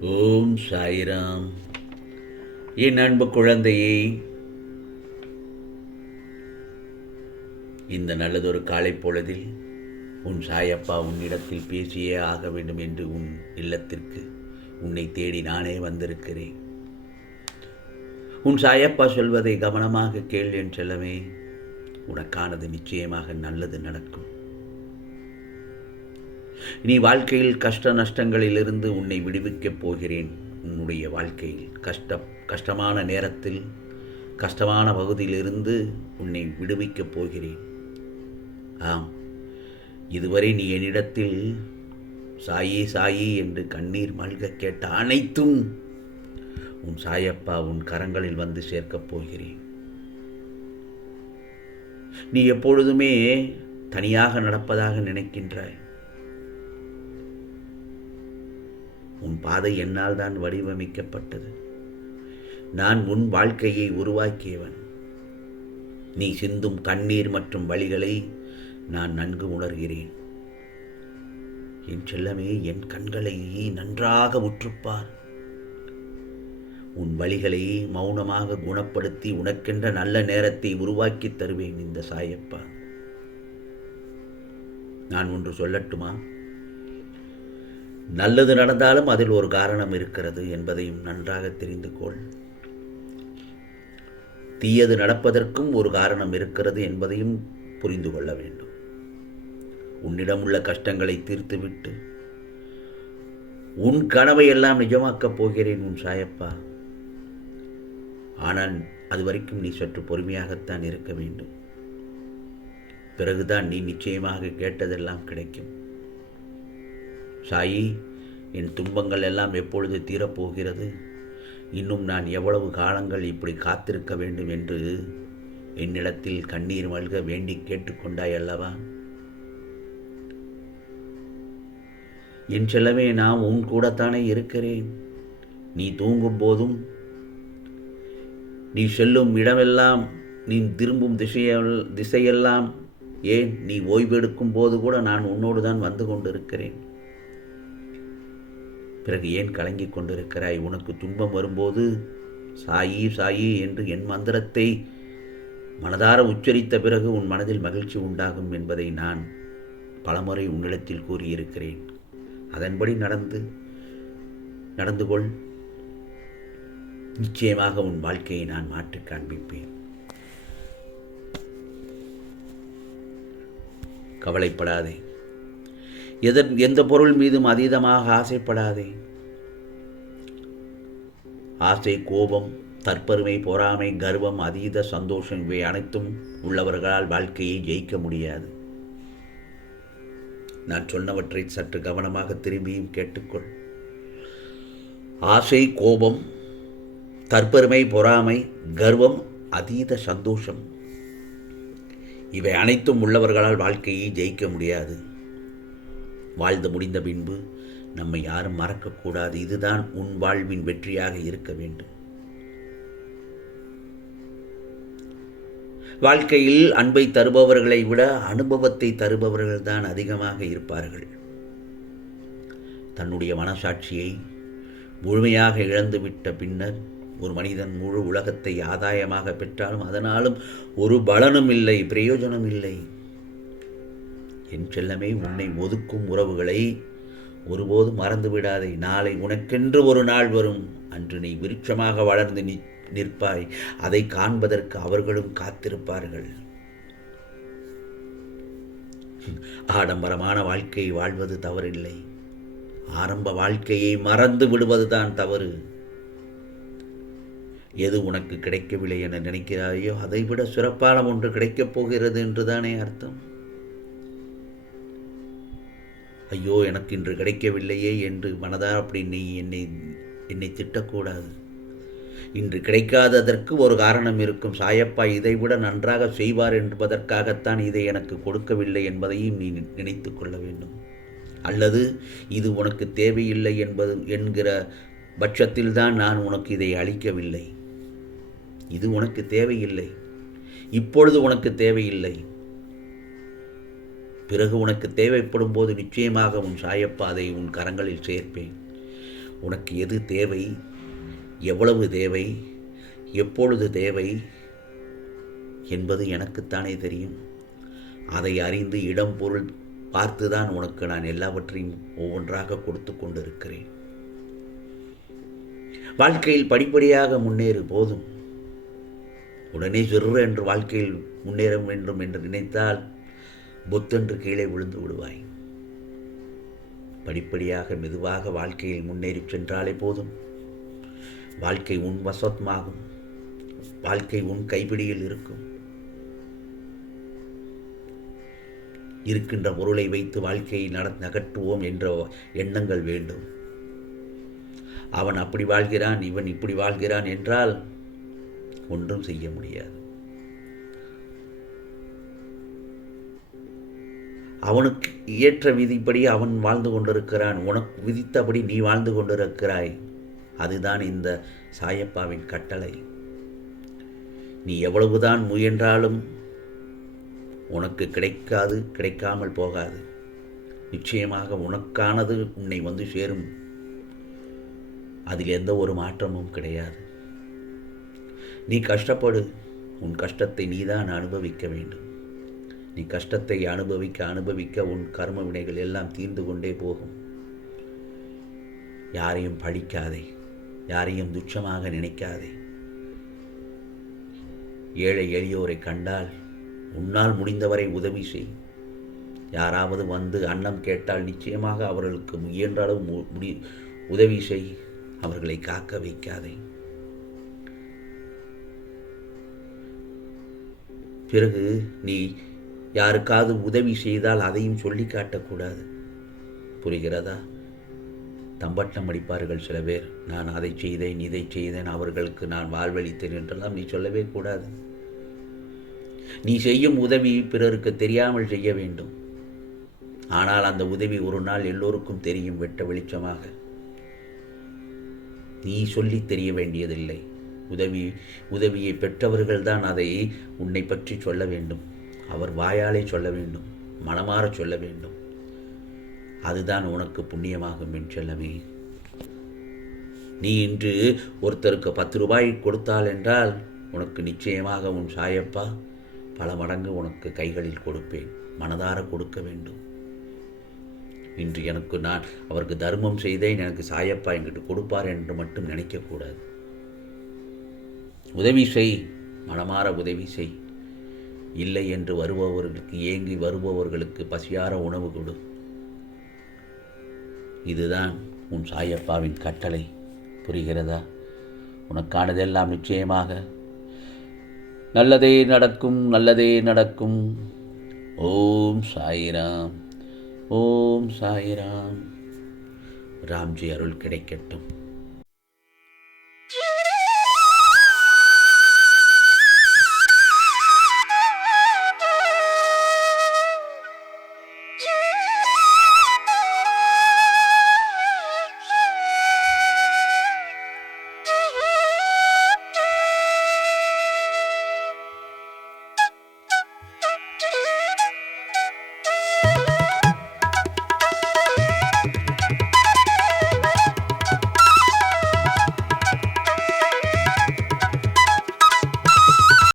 ஓம் சாய்ராம். என் அன்பு குழந்தையே இந்த நல்லதொரு காலை பொழுதில் உன் சாயப்பா உன்னிடத்தில் பேசியே ஆக வேண்டும் என்று உன் இல்லத்திற்கு உன்னை தேடி நானே வந்திருக்கிறேன். உன் சாயப்பா சொல்வதை கவனமாக கேள் என் செல்லமே உனக்கானது நிச்சயமாக நல்லது நடக்கும். நீ வாழ்க்கையில் கஷ்ட நஷ்டங்களிலிருந்து உன்னை விடுவிக்கப் போகிறேன். உன்னுடைய வாழ்க்கையில் கஷ்ட கஷ்டமான நேரத்தில் கஷ்டமான பகுதியிலிருந்து உன்னை விடுவிக்கப் போகிறேன். ஆம். இதுவரை நீ என்னிடத்தில் சாயி சாயி என்று கண்ணீர் மல்க கேட்ட அனைத்தும் உன் சாயப்பா உன் கரங்களில் வந்து சேர்க்கப் போகிறேன். நீ எப்பொழுதுமே தனியாக நடப்பதாக நினைக்கின்றாய். உன் பாதை என்னால் தான் வடிவமைக்கப்பட்டது. நான் உன் வாழ்க்கையை உருவாக்கியவன். நீ சிந்தும் கண்ணீர் மற்றும் வழிகளை நான் நன்கு உணர்கிறேன். என் செல்லமே என் கண்களை நன்றாக உற்றுப்பார். உன் வழிகளை மௌனமாக குணப்படுத்தி உனக்கென்ற நல்ல நேரத்தை உருவாக்கி தருவேன் இந்த சாயப்பா. நான் ஒன்று சொல்லட்டுமா? நல்லது நடந்தாலும் அதில் ஒரு காரணம் இருக்கிறது என்பதையும் நன்றாக தெரிந்து கொள். தீயது நடப்பதற்கும் ஒரு காரணம் இருக்கிறது என்பதையும் புரிந்து கொள்ள வேண்டும். உன்னிடம் உள்ள கஷ்டங்களை தீர்த்துவிட்டு உன் கனவை எல்லாம் நிஜமாக்கப் போகிறேன் உன் சாயப்பா. ஆனால் அது வரைக்கும் நீ சற்று பொறுமையாகத்தான் இருக்க வேண்டும். பிறகுதான் நீ நிச்சயமாக கேட்டதெல்லாம் கிடைக்கும். சாயி என் துன்பங்கள் எல்லாம் எப்பொழுது தீரப்போகிறது? இன்னும் நான் எவ்வளவு காலங்கள் இப்படி காத்திருக்க வேண்டும் என்று என்னிடத்தில் கண்ணீர் மல்க வேண்டி கேட்டுக்கொண்டாய் அல்லவா? என் செல்லவே நான் உன் கூடத்தானே இருக்கிறேன். நீ தூங்கும் போதும் நீ செல்லும் இடமெல்லாம் நீ திரும்பும் திசையல் திசையெல்லாம் ஏன் நீ ஓய்வெடுக்கும் போது கூட நான் உன்னோடு தான் வந்து கொண்டிருக்கிறேன். பிறகு ஏன் கலங்கிக் கொண்டிருக்கிறாய்? உனக்கு துன்பம் வரும்போது சாயி சாயி என்று என் மந்திரத்தை மனதார உச்சரித்த பிறகு உன் மனதில் மகிழ்ச்சி உண்டாகும் என்பதை நான் பலமுறை உன்னிடத்தில் கூறியிருக்கிறேன். அதன்படி நடந்து நடந்து கொள். நிச்சயமாக உன் வாழ்க்கையை நான் மாற்றி காண்பிப்பேன். கவலைப்படாதே. எதன் எந்த பொருள் மீதும் அதீதமாக ஆசைப்படாதே. ஆசை கோபம் தற்பெருமை பொறாமை கர்வம் அதீத சந்தோஷம் இவை அனைத்தும் உள்ளவர்களால் வாழ்க்கையை ஜெயிக்க முடியாது. நான் சொன்னவற்றை சற்று கவனமாக திரும்பியும் கேட்டுக்கொள். ஆசை கோபம் தற்பெருமை பொறாமை கர்வம் அதீத சந்தோஷம் இவை அனைத்தும் உள்ளவர்களால் வாழ்க்கையை ஜெயிக்க முடியாது. வாழ்ந்து முடிந்த பின்பு நம்மை யாரும் மறக்கக்கூடாது. இதுதான் உன் வாழ்வின் வெற்றியாக இருக்க வேண்டும். வாழ்க்கையில் அன்பை தருபவர்களை விட அனுபவத்தை தருபவர்கள் தான் அதிகமாக இருப்பார்கள். தன்னுடைய மனசாட்சியை முழுமையாக இழந்துவிட்ட பின்னர் ஒரு மனிதன் முழு உலகத்தை ஆதாயமாக பெற்றாலும் அதனாலும் ஒரு பலனும் இல்லை பிரயோஜனம் இல்லை. என் செல்லமே உன்னை ஒதுக்கும் உறவுகளை ஒருபோதும் மறந்து விடாதே. நாளை உனக்கென்று ஒரு நாள் வரும். அன்று நீ விருட்சமாக வளர்ந்து நி நிற்பாய். அதை காண்பதற்கு அவர்களும் காத்திருப்பார்கள். ஆடம்பரமான வாழ்க்கையை வாழ்வது தவறில்லை. ஆரம்ப வாழ்க்கையை மறந்து விடுவதுதான் தவறு. எது உனக்கு கிடைக்கவில்லை என நினைக்கிறாயோ அதைவிட சிறப்பான ஒன்று கிடைக்கப் போகிறது என்றுதானே அர்த்தம். ஐயோ எனக்கு இன்று கிடைக்கவில்லையே என்று மனதார் அப்படி நீ என்னை என்னை திட்டக்கூடாது. இன்று கிடைக்காததற்கு ஒரு காரணம் இருக்கும். சாயப்பா இதைவிட நன்றாக செய்வார் என்பதற்காகத்தான் இதை எனக்கு கொடுக்கவில்லை என்பதையும் நீ நினைத்து கொள்ள வேண்டும். அல்லது இது உனக்கு தேவையில்லை என்பது என்கிற பட்சத்தில்தான் நான் உனக்கு இதை அளிக்கவில்லை. இது உனக்கு தேவையில்லை. இப்பொழுது உனக்கு தேவையில்லை. பிறகு உனக்கு தேவைப்படும் போது நிச்சயமாக உன் சாயப்பாதை உன் கரங்களில் சேர்ப்பேன். உனக்கு எது தேவை? எவ்வளவு தேவை? எப்பொழுது தேவை? என்பது எனக்குத்தானே தெரியும். அதை அறிந்து இடம் பொருள் பார்த்துதான் உனக்கு நான் எல்லாவற்றையும் ஒவ்வொன்றாக கொடுத்து கொண்டிருக்கிறேன். வாழ்க்கையில் படிப்படியாக முன்னேறு போதும். உடனே சிறு என்று வாழ்க்கையில் முன்னேற வேண்டும் என்று நினைத்தால் புத்தென்று கீழே விழுந்து விடுவாய். படிப்படியாக மெதுவாக வாழ்க்கையில் முன்னேறி சென்றாலே போதும். வாழ்க்கை உன் வசத்மாகும். வாழ்க்கை உன் கைப்பிடியில் இருக்கும். இருக்கின்ற பொருளை வைத்து வாழ்க்கையை நட நகற்றுவோம் என்ற எண்ணங்கள் வேண்டும். அவன் அப்படி வாழ்கிறான் இவன் இப்படி வாழ்கிறான் என்றால் ஒன்றும் செய்ய முடியாது. அவனுக்கு ஏற்ற விதிப்படி அவன் வாழ்ந்து கொண்டிருக்கிறான். உனக்கு விதித்தபடி நீ வாழ்ந்து கொண்டிருக்கிறாய். அதுதான் இந்த சாயப்பாவின் கட்டளை. நீ எவ்வளவுதான் முயன்றாலும் உனக்கு கிடைக்காது கிடைக்காமல் போகாது. நிச்சயமாக உனக்கானது உன்னை வந்து சேரும். அதில் எந்த ஒரு மாற்றமும் கிடையாது. நீ கஷ்டப்படு. உன் கஷ்டத்தை நீதான் அனுபவிக்க வேண்டும். நீ கஷ்டத்தை அனுபவிக்க அனுபவிக்க உன் கர்ம வினைகள் எல்லாம் தீர்ந்து கொண்டே போகும். யாரையும் பழிக்காதே யாரையும் துச்சமாக நினைக்காதே. ஏழை எளியோரை கண்டால் உன்னால் முடிந்தவரை உதவி செய். யாராவது வந்து அன்னம் கேட்டால் நிச்சயமாக அவர்களுக்கு முயன்ற அளவு மு- முடி உதவி செய். அவர்களை காக்க வைக்காதே. பிறகு நீ யாருக்காவது உதவி செய்தால் அதையும் சொல்லி காட்டக்கூடாது. புரிகிறதா? தம்பட்டம் அடிப்பார்கள் சில பேர். நான் அதை செய்தேன் இதை செய்தேன் அவர்களுக்கு நான் வாழ்வழித்தேன் என்றெல்லாம் நீ சொல்லவே கூடாது. நீ செய்யும் உதவி பிறருக்கு தெரியாமல் செய்ய வேண்டும். ஆனால் அந்த உதவி ஒரு நாள் எல்லோருக்கும் தெரியும் வெட்ட வெளிச்சமாக. நீ சொல்லி தெரிய வேண்டியதில்லை. உதவி உதவியை பெற்றவர்கள்தான் அதை உன்னை பற்றி சொல்ல வேண்டும். அவர் வாயாலே சொல்ல வேண்டும் மனமாற சொல்ல வேண்டும். அதுதான் உனக்கு புண்ணியமாகும் என் செல்லமே. நீ இன்று ஒருத்தருக்கு பத்து ரூபாய் கொடுத்தால் என்றால் உனக்கு நிச்சயமாக உன் சாயப்பா பல மடங்கு உனக்கு கைகளில் கொடுப்பேன் மனதார கொடுக்க வேண்டும். இன்று எனக்கு நான் அவருக்கு தர்மம் செய்தேன் எனக்கு சாயப்பா என்கிட்ட கொடுப்பார் என்று மட்டும் நினைக்கக்கூடாது. உதவி செய் மனமாற உதவி செய். இல்லை என்று வருபவர்களுக்கு ஏங்கி வருபவர்களுக்கு பசியார உணவு கொடு. இதுதான் உன் சாயப்பாவின் கட்டளை. புரிகிறதா? உனக்கானதெல்லாம் நிச்சயமாக. நல்லதே நடக்கும் நல்லதே நடக்கும். ஓம் சாயிராம் ஓம் சாயிராம். ராம்ஜி அருள் கிடைக்கட்டும்.